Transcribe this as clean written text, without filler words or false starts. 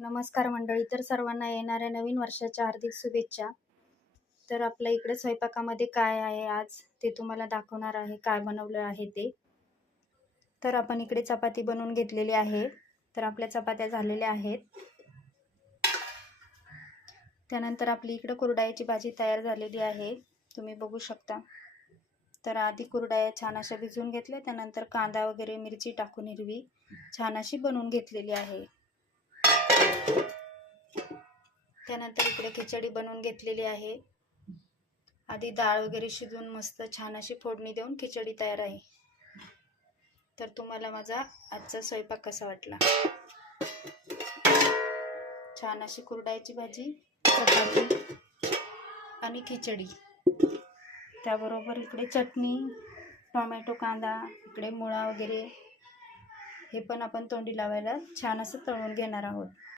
नमस्कार मंडळी. तर सर्वांना येणाऱ्या नवीन वर्षाच्या हार्दिक शुभेच्छा. तर आपल्या इकडे स्वयंपाकामध्ये काय आहे आज ते तुम्हाला दाखवणार आहे, काय बनवलं आहे ते. तर आपण इकडे चपाती बनवून घेतलेली आहे. तर आपल्या चपात्या झालेल्या आहेत. त्यानंतर आपली इकडे कुरडयाची भाजी तयार झालेली आहे, तुम्ही बघू शकता. तर आधी कुरडया छान अशा भिजवून घेतल्या, त्यानंतर कांदा वगैरे मिरची टाकून हिरवी छान अशी बनवून घेतलेली आहे. त्यानंतर इकडे खिचडी बनवून घेतलेली आहे. आधी डाळ वगैरे शिजवून मस्त छान अशी फोडणी देऊन खिचडी तयार आहे. तर तुम्हाला माझा आजचा स्वयंपाक कसा वाटला? छान अशी कुरडयाची भाजी, चपाती आणि खिचडी, त्याबरोबर इकडे चटणी, टोमॅटो, कांदा, इकडे मुळा वगैरे हे पण आपण तोंडी लावायला छान असं तळून घेणार आहोत.